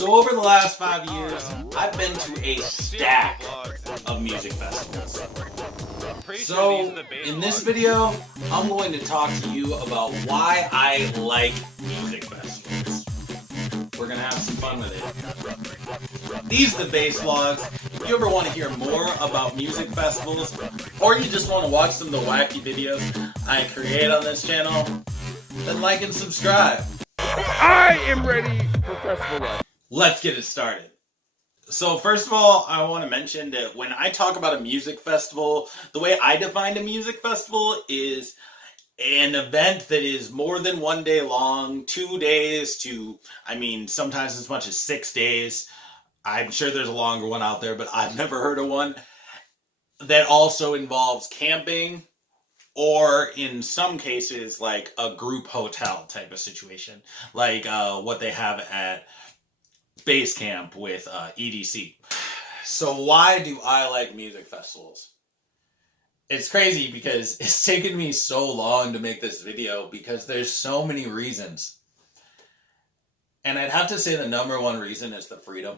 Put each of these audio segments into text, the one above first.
So over the last 5 years, I've been to a stack of music festivals. So in this video, I'm going to talk to you about why I like music festivals. We're going to have some fun with it. These are the base vlogs. If you ever want to hear more about music festivals, or you just want to watch some of the wacky videos I create on this channel, then like and subscribe. I am ready for festival life. Let's get it started. So first of all, I want to mention that when I talk about a music festival, the way I define a music festival is an event that is more than 1 day long, 2 days to, sometimes as much as 6 days. I'm sure there's a longer one out there, but I've never heard of one that also involves camping, or in some cases, like a group hotel type of situation, like what they have at base camp with EDC. So why do I like music festivals? It's crazy because it's taken me so long to make this video because there's so many reasons. And I'd have to say the number one reason is the freedom.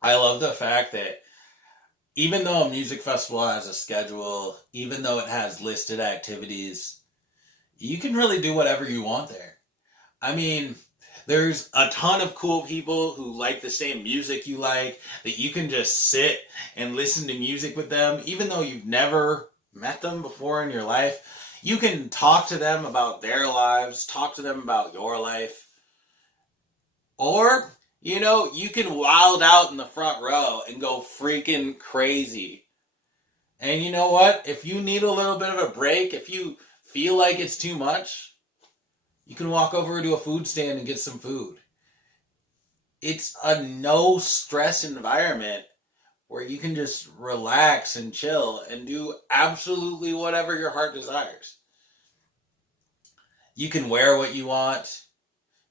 I love the fact that even though a music festival has a schedule, even though it has listed activities, you can really do whatever you want there. There's a ton of cool people who like the same music you like, that you can just sit and listen to music with them, even though you've never met them before in your life. You can talk to them about their lives, talk to them about your life. Or, you can wild out in the front row and go freaking crazy. And you know what? If you need a little bit of a break, if you feel like it's too much, you can walk over to a food stand and get some food. It's a no stress environment where you can just relax and chill and do absolutely whatever your heart desires. You can wear what you want.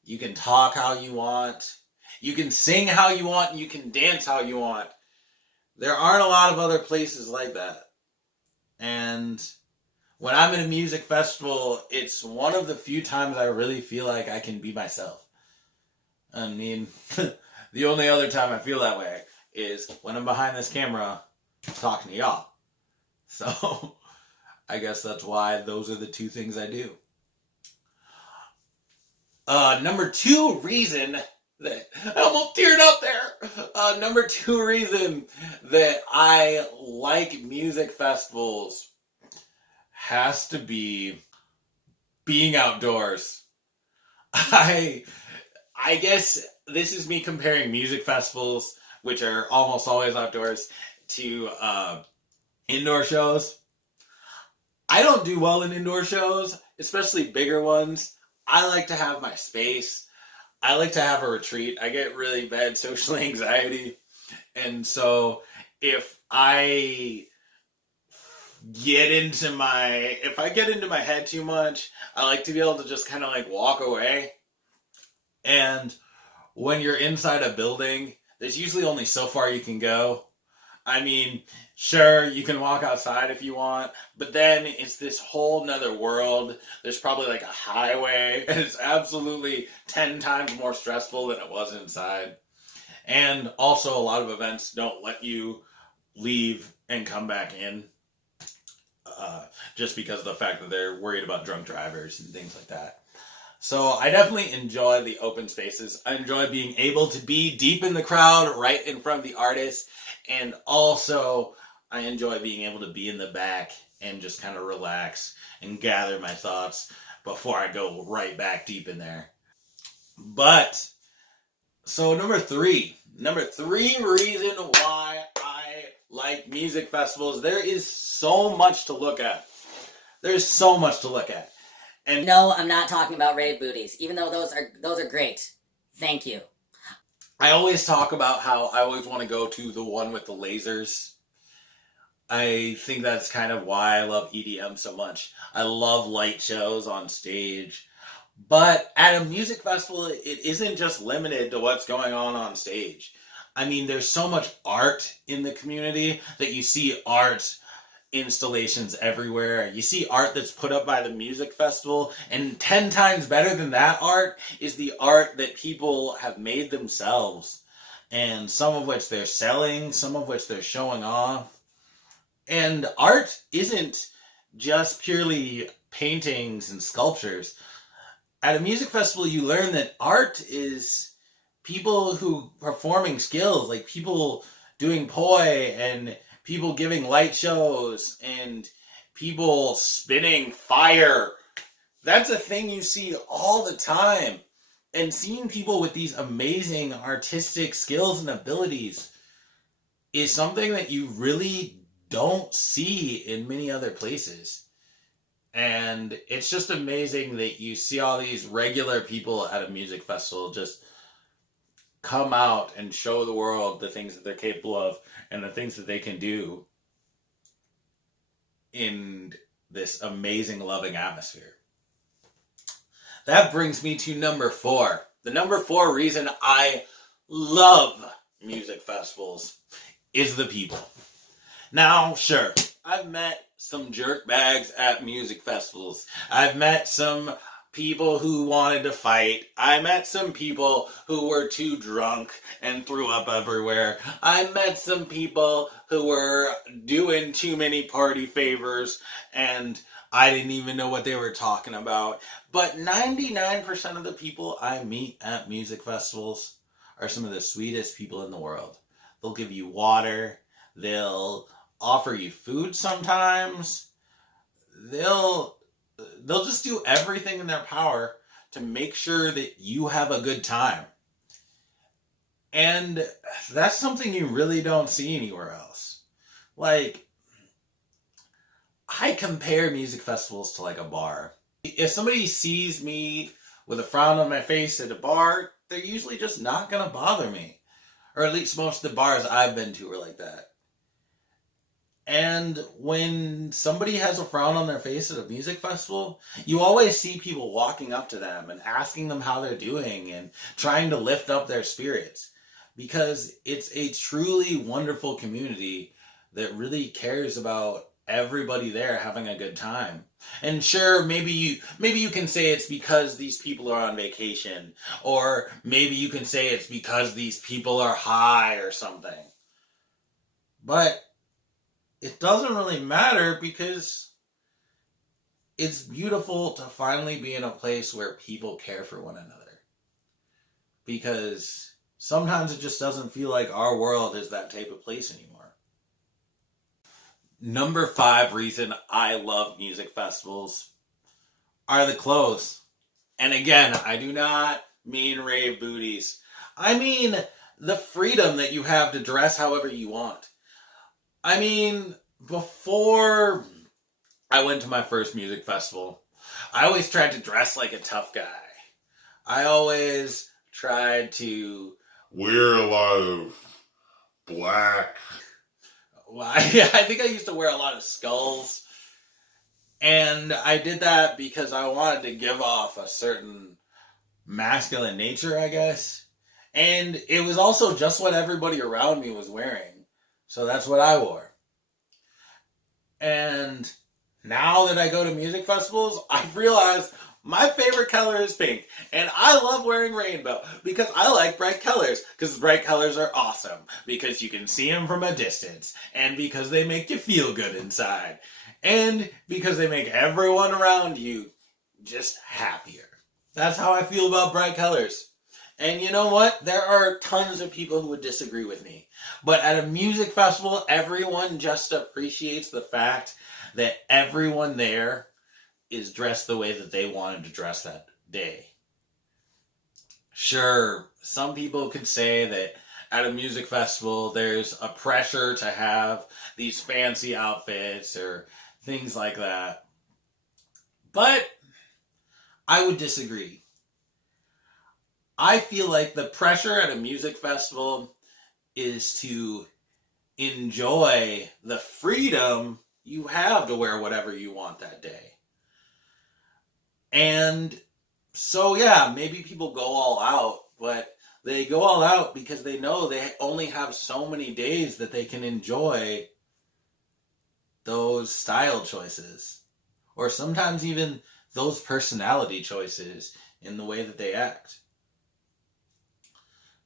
You can talk how you want. You can sing how you want, and you can dance how you want. There aren't a lot of other places like that. And when I'm at a music festival, it's one of the few times I really feel like I can be myself. The only other time I feel that way is when I'm behind this camera talking to y'all. So, I guess that's why those are the two things I do. Number two reason that I almost teared up there. Number two reason that I like music festivals has to be being outdoors. I guess this is me comparing music festivals, which are almost always outdoors, to indoor shows. I don't do well in indoor shows, especially bigger ones. I like to have my space. I like to have a retreat. I get really bad social anxiety. And so if I get into my head too much, I like to be able to just kind of like walk away. And when you're inside a building, there's usually only so far you can go. Sure, you can walk outside if you want, but then it's this whole nother world. There's probably like a highway, and it's absolutely 10 times more stressful than it was inside. And also, a lot of events don't let you leave and come back in, just because of the fact that they're worried about drunk drivers and things like that. So I definitely enjoy the open spaces. I enjoy being able to be deep in the crowd, right in front of the artist, and also I enjoy being able to be in the back and just kind of relax and gather my thoughts before I go right back deep in there. But, so number three reason why I like music festivals, there is so much to look at. There's so much to look at. And no, I'm not talking about rave booties, even though those are great. Thank you. I always talk about how I always want to go to the one with the lasers. I think that's kind of why I love EDM so much. I love light shows on stage. But at a music festival, it isn't just limited to what's going on stage. There's so much art in the community that you see art installations everywhere. You see art that's put up by the music festival, and 10 times better than that art is the art that people have made themselves, and some of which they're selling, some of which they're showing off. And art isn't just purely paintings and sculptures. At a music festival, you learn that art is people who performing skills, like people doing poi and people giving light shows and people spinning fire. That's a thing you see all the time. And seeing people with these amazing artistic skills and abilities is something that you really don't see in many other places. And it's just amazing that you see all these regular people at a music festival just come out and show the world the things that they're capable of and the things that they can do in this amazing, loving atmosphere. That brings me to number 4. The number 4 reason I love music festivals is the people. Now, sure, I've met some jerk bags at music festivals. I've met some people who wanted to fight. I met some people who were too drunk and threw up everywhere. I met some people who were doing too many party favors and I didn't even know what they were talking about. But 99% of the people I meet at music festivals are some of the sweetest people in the world. They'll give you water. They'll offer you food sometimes. They'll just do everything in their power to make sure that you have a good time. And that's something you really don't see anywhere else. Like, I compare music festivals to like a bar. If somebody sees me with a frown on my face at a bar, they're usually just not going to bother me. Or at least most of the bars I've been to are like that. And when somebody has a frown on their face at a music festival, you always see people walking up to them and asking them how they're doing and trying to lift up their spirits. Because it's a truly wonderful community that really cares about everybody there having a good time. And sure, maybe you can say it's because these people are on vacation, or maybe you can say it's because these people are high or something. But it doesn't really matter, because it's beautiful to finally be in a place where people care for one another. Because sometimes it just doesn't feel like our world is that type of place anymore. Number 5 reason I love music festivals are the clothes. And again, I do not mean rave booties. I mean the freedom that you have to dress however you want. I mean, before I went to my first music festival, I always tried to dress like a tough guy. I always tried to wear a lot of black. Well, I think I used to wear a lot of skulls. And I did that because I wanted to give off a certain masculine nature, I guess. And it was also just what everybody around me was wearing. So that's what I wore. And now that I go to music festivals, I've realized my favorite color is pink. And I love wearing rainbow because I like bright colors. Because bright colors are awesome. Because you can see them from a distance. And because they make you feel good inside. And because they make everyone around you just happier. That's how I feel about bright colors. And you know what? There are tons of people who would disagree with me. But at a music festival, everyone just appreciates the fact that everyone there is dressed the way that they wanted to dress that day. Sure, some people could say that at a music festival, there's a pressure to have these fancy outfits or things like that. But I would disagree. I feel like the pressure at a music festival is to enjoy the freedom you have to wear whatever you want that day. And so, yeah, maybe people go all out, but they go all out because they know they only have so many days that they can enjoy those style choices, or sometimes even those personality choices in the way that they act.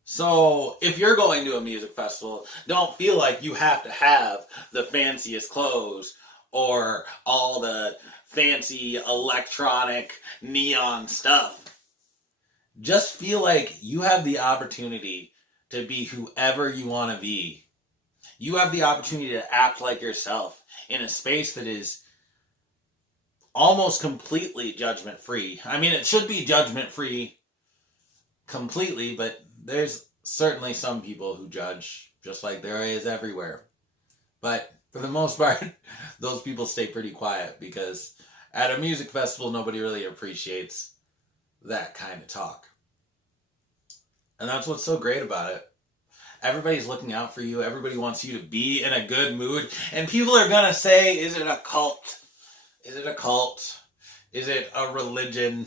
So, if you're going to a music festival, don't feel like you have to have the fanciest clothes or all the fancy electronic neon stuff. Just feel like you have the opportunity to be whoever you want to be. You have the opportunity to act like yourself in a space that is almost completely judgment free. I mean, it should be judgment free completely, but there's certainly some people who judge, just like there is everywhere. But for the most part, those people stay pretty quiet, because at a music festival, nobody really appreciates that kind of talk. And that's what's so great about it. Everybody's looking out for you. Everybody wants you to be in a good mood. And people are going to say, is it a cult? Is it a cult? Is it a religion?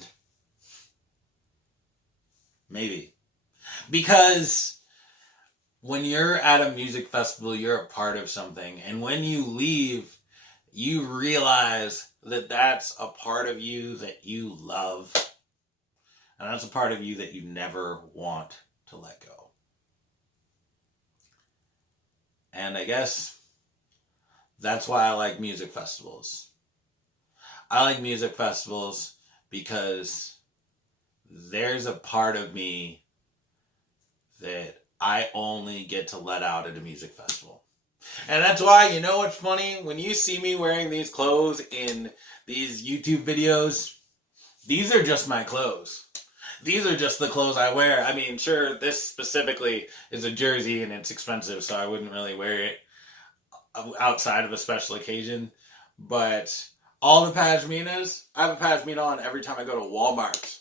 Maybe. Because when you're at a music festival, you're a part of something. And when you leave, you realize that that's a part of you that you love. And that's a part of you that you never want to let go. And I guess that's why I like music festivals. I like music festivals because there's a part of me that I only get to let out at a music festival. And that's why, you know what's funny? When you see me wearing these clothes in these YouTube videos, these are just my clothes. These are just the clothes I wear. I mean, sure, this specifically is a jersey and it's expensive, so I wouldn't really wear it outside of a special occasion. But all the pashminas, I have a pashmina on every time I go to Walmart.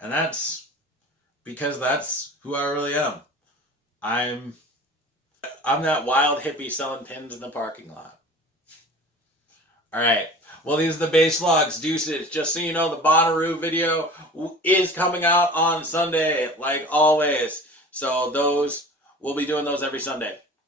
And that's because that's who I really am. I'm that wild hippie selling pins in the parking lot. Alright, well, these are the bass logs. Deuces. Just so you know, the Bonnaroo video is coming out on Sunday, like always. So we'll be doing those every Sunday.